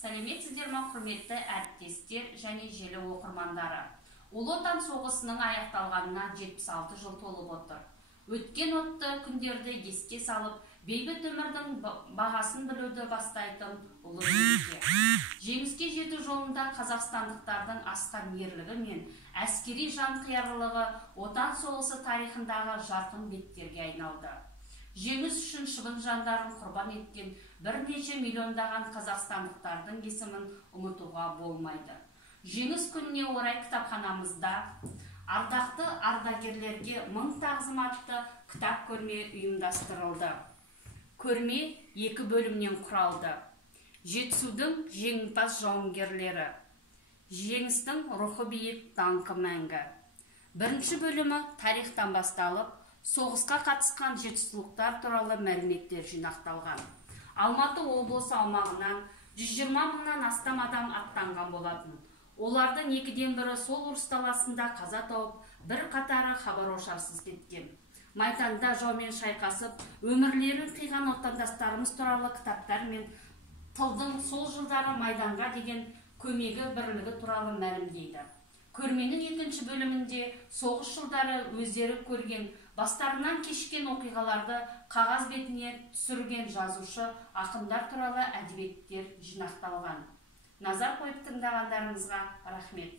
Сәлеметсіздер ме, құрметті әріптестер және желі оқырмандары. Ұлы Отан соғысының аяқталғанына 76 жыл толып отыр. Өткен отты күндерді еске салып, бейбіт өмірдің бағасын білуді бастайтын ұлы жеңіске жету жолында қазақстандықтардың асқан ерлігі мен әскери жанқиярлығы Отан соғысы тарихындағы жарқын беттерге айналды. Жеңіс үшін шыбын жандарын құрбан еткен бірнеше миллиондаған қазақстандықтардың есімін ұмытуға болмайды. Жеңіс күніне орай кітапханамызда ардақты ардагерлерге мың тағзым атты кітап көрме ұйымдастырылды. Көрме 2 бөлімнен құралды. Жетісудың жеңімпаз жауынгерлері. Жеңістің рухы биік, даңқы мәңгі. Бірінші бөлімі тарихтан басталып, соғысқа қатысқан жетісулықтар туралы мәліметтер жинақталған. Алматы облысы аумағынан 120 мыңнан астам адам аттанған болатын. Олардың 2-ден бірі сол ұрыс даласында қаза тауып, бір қатары хабар-ошарсыз кеткен. Майданда жаумен шайқасып, өмірлерін қиған отандастарымыз туралы кітаптар мен тылдың сол жылдары майданға деген көмегі бірлігі туралы мәлімдейді. Көрменің 2-ші бөлімінде соғыс жылдары өздері көрген, бастарынан кешкен оқиғаларды қағаз бетіне түсірген жазушы, ақындар туралы әдебиеттер жинақталған. Назар қойып тыңдағандарыңызға рахмет.